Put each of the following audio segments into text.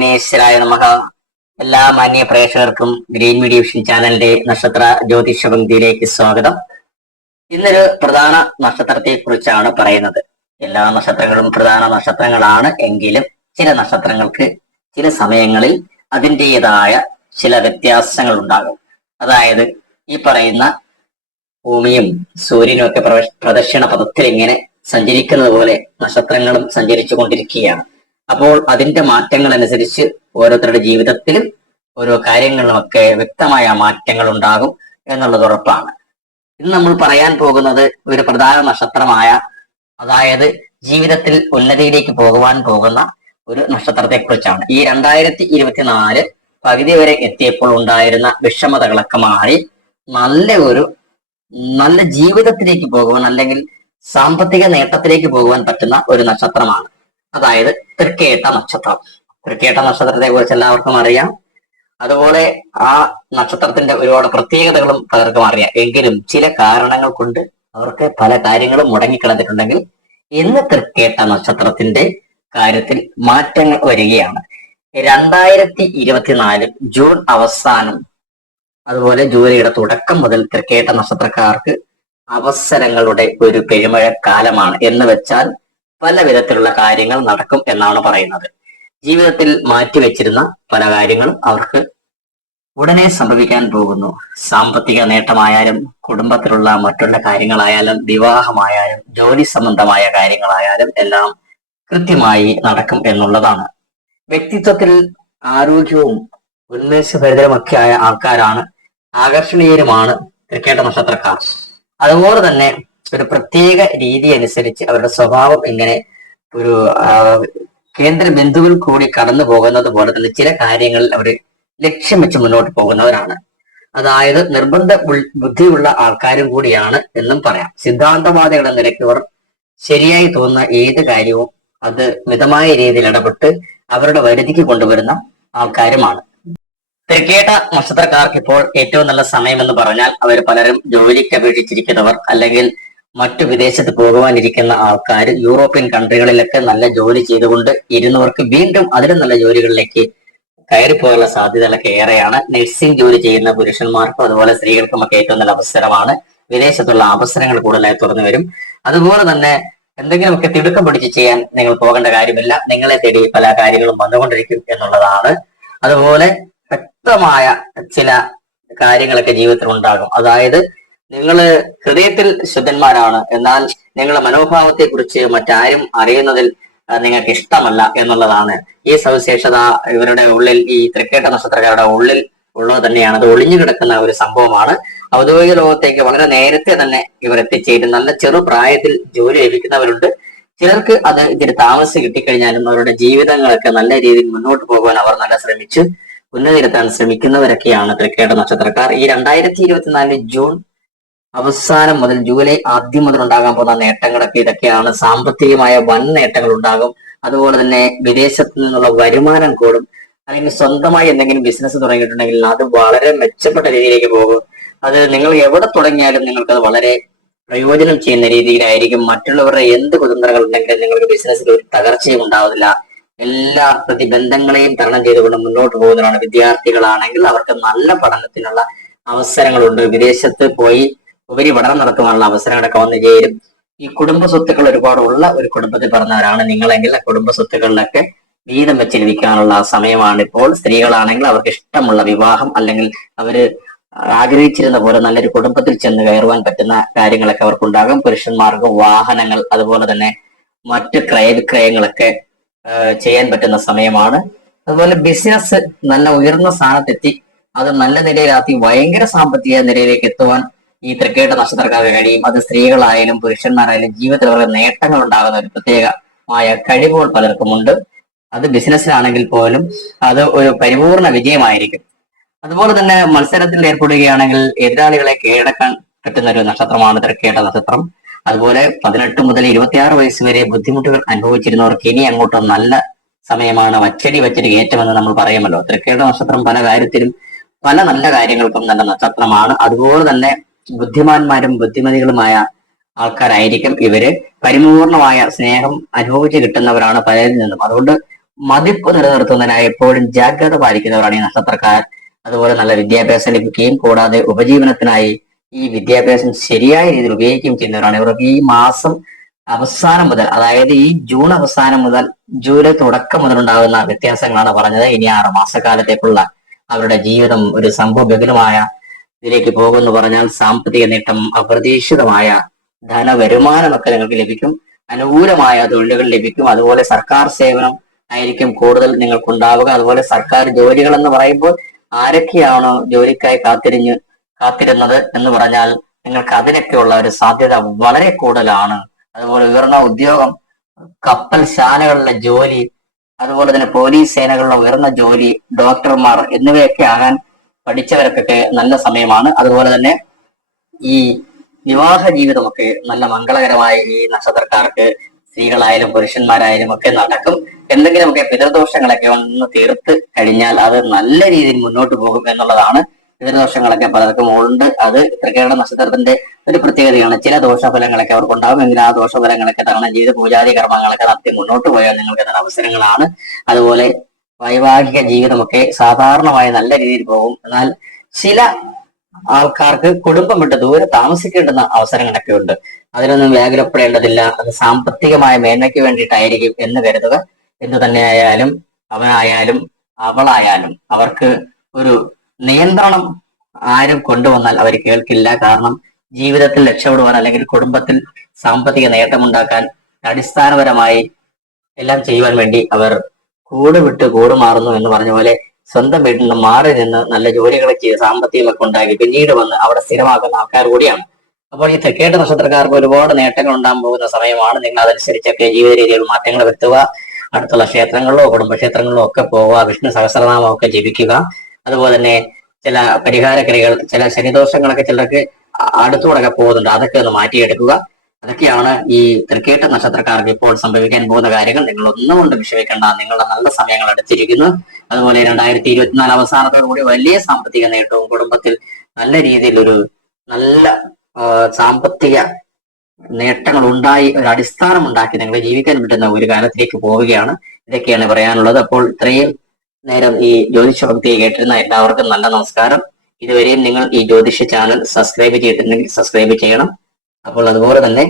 വിഘ്നേശ്വരായ നമഹ. എല്ലാ മാന്യ പ്രേക്ഷകർക്കും ഗ്രീൻ മീഡിയ വിഷൻ ചാനലിന്റെ നക്ഷത്ര ജ്യോതിഷ പങ്ക്തിയിലേക്ക് സ്വാഗതം. ഇന്നൊരു പ്രധാന നക്ഷത്രത്തെ കുറിച്ചാണ് പറയുന്നത്. എല്ലാ നക്ഷത്രങ്ങളും പ്രധാന നക്ഷത്രങ്ങളാണ് എങ്കിലും ചില നക്ഷത്രങ്ങൾക്ക് ചില സമയങ്ങളിൽ അതിന്റെതായ ചില വ്യത്യാസങ്ങൾ ഉണ്ടാകും. അതായത് ഈ പറയുന്ന ഭൂമിയും സൂര്യനും ഒക്കെ പ്രദക്ഷിണ പദത്തിൽ ഇങ്ങനെ സഞ്ചരിക്കുന്നത് പോലെ നക്ഷത്രങ്ങളും സഞ്ചരിച്ചു കൊണ്ടിരിക്കുകയാണ്. അപ്പോൾ അതിന്റെ മാറ്റങ്ങൾ അനുസരിച്ച് ഓരോരുത്തരുടെ ജീവിതത്തിലും ഓരോ കാര്യങ്ങളിലുമൊക്കെ വ്യക്തമായ മാറ്റങ്ങൾ ഉണ്ടാകും എന്നുള്ളത് ഉറപ്പാണ്. ഇന്ന് നമ്മൾ പറയാൻ പോകുന്നത് ഒരു പ്രധാന നക്ഷത്രമായ അതായത് ജീവിതത്തിൽ ഉന്നതിയിലേക്ക് പോകുവാൻ പോകുന്ന ഒരു നക്ഷത്രത്തെ കുറിച്ചാണ് ഈ രണ്ടായിരത്തി ഇരുപത്തിനാല് പകുതി വരെ എത്തിയപ്പോൾ ഉണ്ടായിരുന്ന വിഷമതകളൊക്കെ മാറി നല്ല ഒരു നല്ല ജീവിതത്തിലേക്ക് പോകുവാൻ അല്ലെങ്കിൽ സാമ്പത്തിക നേട്ടത്തിലേക്ക് പോകുവാൻ പറ്റുന്ന ഒരു നക്ഷത്രമാണ്. അതായത് തൃക്കേട്ട നക്ഷത്രം. തൃക്കേട്ട നക്ഷത്രത്തെ കുറിച്ച് എല്ലാവർക്കും അറിയാം. അതുപോലെ ആ നക്ഷത്രത്തിന്റെ ഒരുപാട് പ്രത്യേകതകളും പലർക്കും അറിയാം. എങ്കിലും ചില കാരണങ്ങൾ കൊണ്ട് അവർക്ക് പല കാര്യങ്ങളും മുടങ്ങിക്കിടന്നിട്ടുണ്ടെങ്കിൽ ഇന്ന് തൃക്കേട്ട നക്ഷത്രത്തിന്റെ കാര്യത്തിൽ മാറ്റങ്ങൾ വരികയാണ്. രണ്ടായിരത്തി ഇരുപത്തിനാല് ജൂൺ അവസാനം അതുപോലെ ജൂലൈയുടെ തുടക്കം മുതൽ തൃക്കേട്ട നക്ഷത്രക്കാർക്ക് അവസരങ്ങളുടെ ഒരു പെരുമഴ കാലമാണ് എന്ന് വെച്ചാൽ പല വിധത്തിലുള്ള കാര്യങ്ങൾ നടക്കും എന്നാണ് പറയുന്നത്. ജീവിതത്തിൽ മാറ്റിവെച്ചിരുന്ന പല കാര്യങ്ങളും അവർക്ക് ഉടനെ സംഭവിക്കാൻ പോകുന്നു. സാമ്പത്തിക നേട്ടമായാലും കുടുംബത്തിലുള്ള മറ്റുള്ള കാര്യങ്ങളായാലും വിവാഹമായാലും ജോലി സംബന്ധമായ കാര്യങ്ങളായാലും എല്ലാം കൃത്യമായി നടക്കും എന്നുള്ളതാണ്. വ്യക്തിത്വത്തിൽ ആരോഗ്യവും ഉന്മേഷഭരിതരുമൊക്കെ ആയ ആൾക്കാരാണ് ആകർഷണീയരുമാണ് ക്രിക്കറ്റ് നക്ഷത്രക്കാർ. അതുപോലെ തന്നെ ഒരു പ്രത്യേക രീതി അനുസരിച്ച് അവരുടെ സ്വഭാവം ഇങ്ങനെ ഒരു കേന്ദ്ര ബിന്ദുവിൽ കൂടി കടന്നു പോകുന്നത് പോലെ തന്നെ ചില കാര്യങ്ങളിൽ അവർ ലക്ഷ്യം വെച്ച് മുന്നോട്ട് പോകുന്നവരാണ്. അതായത് നിർബന്ധ ബുദ്ധിയുള്ള ആൾക്കാരും കൂടിയാണ് എന്നും പറയാം. സിദ്ധാന്തവാദികളെ നിലയ്ക്ക് അവർ ശരിയായി തോന്നുന്ന ഏത് കാര്യവും അത് മിതമായ രീതിയിൽ ഇടപെട്ട് അവരുടെ വരുതിക്ക് കൊണ്ടുവരുന്ന ആൾക്കാരുമാണ്. തിരക്കേട്ട നക്ഷത്രക്കാർക്ക് ഇപ്പോൾ ഏറ്റവും നല്ല സമയം എന്ന് പറഞ്ഞാൽ അവർ പലരും ജോലിക്ക് അപേക്ഷിച്ചിരിക്കുന്നവർ അല്ലെങ്കിൽ മറ്റു വിദേശത്ത് പോകുവാനിരിക്കുന്ന ആൾക്കാർ യൂറോപ്യൻ കൺട്രികളിലൊക്കെ നല്ല ജോലി ചെയ്തുകൊണ്ട് ഇരുന്നവർക്ക് വീണ്ടും അതിലും നല്ല ജോലികളിലേക്ക് കയറിപ്പോകാനുള്ള സാധ്യതകളൊക്കെ ഏറെയാണ്. നഴ്സിംഗ് ജോലി ചെയ്യുന്ന പുരുഷന്മാർക്കും അതുപോലെ സ്ത്രീകൾക്കും ഒക്കെ ഏറ്റവും നല്ല അവസരമാണ്. വിദേശത്തുള്ള അവസരങ്ങൾ കൂടുതലായി തുറന്നു വരും. അതുപോലെ തന്നെ എന്തെങ്കിലുമൊക്കെ തിടുക്കം പിടിച്ച് ചെയ്യാൻ നിങ്ങൾ പോകേണ്ട കാര്യമില്ല. നിങ്ങളെ തേടി പല കാര്യങ്ങളും വന്നുകൊണ്ടിരിക്കും എന്നുള്ളതാണ്. അതുപോലെ വ്യക്തമായ ചില കാര്യങ്ങളൊക്കെ ജീവിതത്തിൽ ഉണ്ടാകും. അതായത് നിങ്ങൾ ഹൃദയത്തിൽ ശുദ്ധന്മാരാണ്. എന്നാൽ നിങ്ങളുടെ മനോഭാവത്തെ കുറിച്ച് മറ്റാരും അറിയുന്നതിൽ നിങ്ങൾക്ക് ഇഷ്ടമല്ല എന്നുള്ളതാണ്. ഈ സവിശേഷത ഇവരുടെ ഉള്ളിൽ ഈ തൃക്കേട്ട നക്ഷത്രക്കാരുടെ ഉള്ളിൽ ഉള്ളത് തന്നെയാണ്. അത് ഒളിഞ്ഞു കിടക്കുന്ന ഒരു സംഭവമാണ്. ഔദ്യോഗിക ലോകത്തേക്ക് വളരെ നേരത്തെ തന്നെ ഇവർ എത്തിച്ചേരും നല്ല ചെറുപ്രായത്തിൽ ജോലി ലഭിക്കുന്നവരുണ്ട്. ചിലർക്ക് അത് ഇത്തിരി താമസം കിട്ടിക്കഴിഞ്ഞാലും അവരുടെ ജീവിതങ്ങളൊക്കെ നല്ല രീതിയിൽ മുന്നോട്ട് പോകാൻ അവർ നല്ല ശ്രമിച്ചു. ഉന്നതിരുത്താൻ ശ്രമിക്കുന്നവരൊക്കെയാണ് തൃക്കേട്ട നക്ഷത്രക്കാർ. ഈ രണ്ടായിരത്തി ഇരുപത്തിനാല് ജൂൺ അവസാനം മുതൽ ജൂലൈ ആദ്യം മുതൽ ഉണ്ടാകാൻ പോകുന്ന നേട്ടങ്ങളൊക്കെ ഇതൊക്കെയാണ്. സാമ്പത്തികമായ വൻ നേട്ടങ്ങൾ ഉണ്ടാകും. അതുപോലെ തന്നെ വിദേശത്ത് നിന്നുള്ള വരുമാനം കൂടും. അല്ലെങ്കിൽ സ്വന്തമായി എന്തെങ്കിലും ബിസിനസ് തുടങ്ങിയിട്ടുണ്ടെങ്കിൽ അത് വളരെ മെച്ചപ്പെട്ട രീതിയിലേക്ക് പോകും. അത് നിങ്ങൾ എവിടെ തുടങ്ങിയാലും നിങ്ങൾക്ക് അത് വളരെ പ്രയോജനം ചെയ്യുന്ന രീതിയിലായിരിക്കും. മറ്റുള്ളവരുടെ എന്ത് കുതന്ത്രങ്ങൾ ഉണ്ടെങ്കിലും നിങ്ങൾക്ക് ബിസിനസ്സിൽ ഒരു തകർച്ചയും ഉണ്ടാവില്ല എല്ലാ പ്രതിബന്ധങ്ങളെയും തരണം ചെയ്തുകൊണ്ട് മുന്നോട്ട് പോകുന്നതാണ് വിദ്യാർത്ഥികളാണെങ്കിൽ അവർക്ക് നല്ല പഠനത്തിനുള്ള അവസരങ്ങളുണ്ട്. വിദേശത്ത് പോയി ഉപരി പഠനം നടത്തുവാനുള്ള അവസരങ്ങളൊക്കെ വന്നു ചേരും. ഈ കുടുംബ സ്വത്തുക്കൾ ഒരുപാട് ഉള്ള ഒരു കുടുംബത്തിൽ പറഞ്ഞവരാണ് നിങ്ങളെങ്കിൽ ആ കുടുംബ സ്വത്തുക്കളിലൊക്കെ വീതം വെച്ചിരിക്കാനുള്ള സമയമാണ് ഇപ്പോൾ. സ്ത്രീകളാണെങ്കിൽ അവർക്ക് ഇഷ്ടമുള്ള വിവാഹം അല്ലെങ്കിൽ അവർ ആഗ്രഹിച്ചിരുന്ന പോലെ നല്ലൊരു കുടുംബത്തിൽ ചെന്ന് കയറുവാൻ പറ്റുന്ന കാര്യങ്ങളൊക്കെ അവർക്കുണ്ടാകും. പുരുഷന്മാർക്ക് വാഹനങ്ങൾ അതുപോലെ തന്നെ മറ്റ് ക്രയവിക്രയങ്ങളൊക്കെ ചെയ്യാൻ പറ്റുന്ന സമയമാണ്. അതുപോലെ ബിസിനസ് നല്ല ഉയർന്ന സ്ഥാനത്തെത്തി അത് നല്ല നിലയിലാക്കി ഭയങ്കര സാമ്പത്തിക നിലയിലേക്ക് എത്തുവാൻ ഈ തൃക്കേട്ട നക്ഷത്രക്കാർക്ക് കഴിയും അത് സ്ത്രീകളായാലും പുരുഷന്മാരായാലും ജീവിതത്തിൽ നേട്ടങ്ങൾ ഉണ്ടാകുന്ന ഒരു പ്രത്യേകമായ കഴിവുകൾ പലർക്കുമുണ്ട്. അത് ബിസിനസ്സിലാണെങ്കിൽ പോലും അത് ഒരു പരിപൂർണ വിജയമായിരിക്കും. അതുപോലെ തന്നെ മത്സരത്തിൽ ഏർപ്പെടുകയാണെങ്കിൽ എതിരാളികളെ കീഴടക്കാൻ പറ്റുന്ന ഒരു നക്ഷത്രമാണ് തൃക്കേട്ട നക്ഷത്രം. അതുപോലെ പതിനെട്ട് മുതൽ ഇരുപത്തിയാറ് വയസ്സ് വരെ ബുദ്ധിമുട്ടുകൾ അനുഭവിച്ചിരുന്നവർക്ക് ഇനി അങ്ങോട്ട് നല്ല സമയമാണ് വച്ചടി വച്ചടി കയറ്റമെന്ന് നമ്മൾ പറയുമല്ലോ. തൃക്കേട്ട നക്ഷത്രം പല കാര്യത്തിലും പല നല്ല കാര്യങ്ങൾക്കും നല്ല നക്ഷത്രമാണ്. അതുപോലെ തന്നെ ബുദ്ധിമാന്മാരും ബുദ്ധിമതികളുമായ ആൾക്കാരായിരിക്കും ഇവർ. പരിപൂർണമായ സ്നേഹം അനുഭവിച്ച് കിട്ടുന്നവരാണ് പലരിൽ നിന്നും. അതുകൊണ്ട് മതിപ്പ് നിലനിർത്തുന്നതിനായി എപ്പോഴും ജാഗ്രത പാലിക്കുന്നവരാണ് ഈ നക്ഷത്രക്കാർ. അതുപോലെ നല്ല വിദ്യാഭ്യാസം ലഭിക്കുകയും കൂടാതെ ഉപജീവനത്തിനായി ഈ വിദ്യാഭ്യാസം ശരിയായ രീതിയിൽ ഉപയോഗിക്കുകയും ചെയ്യുന്നവരാണ്. ഇവർക്ക് ഈ മാസം അവസാനം മുതൽ അതായത് ഈ ജൂൺ അവസാനം മുതൽ ജൂലൈ തുടക്കം മുതൽ ഉണ്ടാകുന്ന വ്യത്യാസങ്ങളാണ് പറഞ്ഞത്. ഇനി ആറ് മാസക്കാലത്തേക്കുള്ള അവരുടെ ജീവിതം ഒരു സംഭവബഹുലമായ ഇതിലേക്ക് പോകുമെന്ന് പറഞ്ഞാൽ സാമ്പത്തിക നേട്ടം അപ്രതീക്ഷിതമായ ധനവരുമാനമൊക്കെ നിങ്ങൾക്ക് ലഭിക്കും. അനുകൂലമായ തൊഴിലുകൾ ലഭിക്കും. അതുപോലെ സർക്കാർ സേവനം ആയിരിക്കും കൂടുതൽ നിങ്ങൾക്കുണ്ടാവുക. അതുപോലെ സർക്കാർ ജോലികൾ എന്ന് പറയുമ്പോൾ ആരൊക്കെയാണോ ജോലിക്കായി കാത്തിരിഞ്ഞ് കാത്തിരുന്നത് എന്ന് പറഞ്ഞാൽ നിങ്ങൾക്ക് അതിനൊക്കെയുള്ള ഒരു സാധ്യത വളരെ കൂടുതലാണ്. അതുപോലെ ഉയർന്ന ഉദ്യോഗം കപ്പൽ ശാലകളിലെ ജോലി അതുപോലെ തന്നെ പോലീസ് സേനകളിലെ ഉയർന്ന ജോലി ഡോക്ടർമാർ എന്നിവയൊക്കെ ആകാൻ പഠിച്ചവർക്കൊക്കെ നല്ല സമയമാണ്. അതുപോലെ തന്നെ ഈ വിവാഹ ജീവിതമൊക്കെ നല്ല മംഗളകരമായ ഈ നക്ഷത്രക്കാർക്ക് സ്ത്രീകളായാലും പുരുഷന്മാരായാലും ഒക്കെ നടക്കും. എന്തെങ്കിലുമൊക്കെ പിതൃദോഷങ്ങളൊക്കെ ഒന്ന് തീർത്ത് കഴിഞ്ഞാൽ അത് നല്ല രീതിയിൽ മുന്നോട്ട് പോകും എന്നുള്ളതാണ്. പിതൃദോഷങ്ങളൊക്കെ പലർക്കും ഉണ്ട്. അത് തൃക്കേട നക്ഷത്രത്തിന്റെ ഒരു പ്രത്യേകതയാണ്. ചില ദോഷഫലങ്ങളൊക്കെ അവർക്ക് ഉണ്ടാകുമെങ്കിൽ ആ ദോഷഫലങ്ങളൊക്കെ തരണം ചെയ്ത് പൂജാതി കർമ്മങ്ങളൊക്കെ നടത്തി മുന്നോട്ട് പോയാൽ നിങ്ങൾക്ക് അതിന് അവസരങ്ങളാണ്. അതുപോലെ വൈവാഹിക ജീവിതമൊക്കെ സാധാരണമായി നല്ല രീതിയിൽ പോകും. എന്നാൽ ചില ആൾക്കാർക്ക് കുടുംബം വിട്ട് ദൂരെ താമസിക്കേണ്ടുന്ന അവസരങ്ങളൊക്കെ ഉണ്ട്. അതിനൊന്നും വ്യാകുലപ്പെടേണ്ടതില്ല അത് സാമ്പത്തികമായ മേന്മയ്ക്ക് വേണ്ടിയിട്ടായിരിക്കും എന്ന് കരുതുക. എന്തു തന്നെയായാലും അവനായാലും അവളായാലും അവർക്ക് ഒരു നിയന്ത്രണം ആരും കൊണ്ടുവന്നാൽ അവർ കേൾക്കില്ല. കാരണം ജീവിതത്തിൽ രക്ഷപ്പെടുവാൻ അല്ലെങ്കിൽ കുടുംബത്തിൽ സാമ്പത്തിക നേട്ടമുണ്ടാക്കാൻ അടിസ്ഥാനപരമായി എല്ലാം ചെയ്യുവാൻ വേണ്ടി അവർ കൂട് വിട്ട് കൂട് മാറുന്നു എന്ന് പറഞ്ഞ പോലെ സ്വന്തം വീട്ടിൽ നിന്ന് മാറി നിന്ന് നല്ല ജോലികളൊക്കെ ചെയ്ത് സാമ്പത്തികമൊക്കെ ഉണ്ടാക്കി പിന്നീട് വന്ന് അവിടെ സ്ഥിരമാക്കുന്ന ആൾക്കാർ കൂടിയാണ്. അപ്പോൾ ഈ തെക്കേട്ട് നക്ഷത്രക്കാർക്ക് ഒരുപാട് നേട്ടങ്ങൾ ഉണ്ടാകാൻ പോകുന്ന സമയമാണ് നിങ്ങൾ അതനുസരിച്ചൊക്കെ ജീവിത രീതിയിൽ മാറ്റങ്ങൾ വരുത്തുക. അടുത്തുള്ള ക്ഷേത്രങ്ങളിലോ കുടുംബക്ഷേത്രങ്ങളിലോ ഒക്കെ പോവുക വിഷ്ണു സഹസ്രനാമം ഒക്കെ ജപിക്കുക. അതുപോലെ തന്നെ ചില പരിഹാരക്രിയകൾ ചില ശനിദോഷങ്ങളൊക്കെ ചിലർക്ക് അടുത്തൂടൊക്കെ പോകുന്നുണ്ട്. അതൊക്കെ ഒന്ന് മാറ്റിയെടുക്കുക. അതൊക്കെയാണ് ഈ തൃക്കേട്ട നക്ഷത്രക്കാർക്ക് ഇപ്പോൾ സംഭവിക്കാൻ പോകുന്ന കാര്യങ്ങൾ. നിങ്ങൾ ഒന്നും കൊണ്ട് വിഷമിക്കേണ്ട. നിങ്ങളുടെ നല്ല സമയങ്ങൾ അടുത്തിരിക്കുന്നു അതുപോലെ രണ്ടായിരത്തി ഇരുപത്തിനാല് അവസാനത്തോടുകൂടി വലിയ സാമ്പത്തിക നേട്ടവും കുടുംബത്തിൽ നല്ല രീതിയിൽ ഒരു നല്ല സാമ്പത്തിക നേട്ടങ്ങൾ ഉണ്ടായി ഒരു അടിസ്ഥാനം ഉണ്ടാക്കി നിങ്ങൾ ജീവിക്കാൻ പറ്റുന്ന ഒരു കാലത്തിലേക്ക് പോവുകയാണ്. ഇതൊക്കെയാണ് പറയാനുള്ളത്. അപ്പോൾ ഇത്രയും നേരം ഈ ജ്യോതിഷ ഭക്തിയെ കേട്ടിരുന്ന എല്ലാവർക്കും നല്ല നമസ്കാരം. ഇതുവരെയും നിങ്ങൾ ഈ ജ്യോതിഷ ചാനൽ സബ്സ്ക്രൈബ് ചെയ്തിട്ടുണ്ടെങ്കിൽ സബ്സ്ക്രൈബ് ചെയ്യണം. അപ്പോൾ അതുപോലെ തന്നെ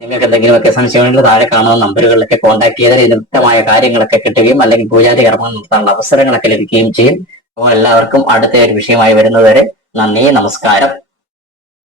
നിങ്ങൾക്ക് എന്തെങ്കിലുമൊക്കെ സംശയമുണ്ടെങ്കിൽ താഴെ കാണുന്ന നമ്പറുകളിലൊക്കെ കോൺടാക്ട് ചെയ്താൽ ഇതിന് വ്യക്തമായ കാര്യങ്ങളൊക്കെ കിട്ടുകയും അല്ലെങ്കിൽ പൂജാതി കർമ്മം നടത്താനുള്ള അവസരങ്ങളൊക്കെ ലഭിക്കുകയും ചെയ്യും. അപ്പോൾ എല്ലാവർക്കും അടുത്ത ഒരു വിഷയമായി വരുന്നതുവരെ നന്ദി നമസ്കാരം.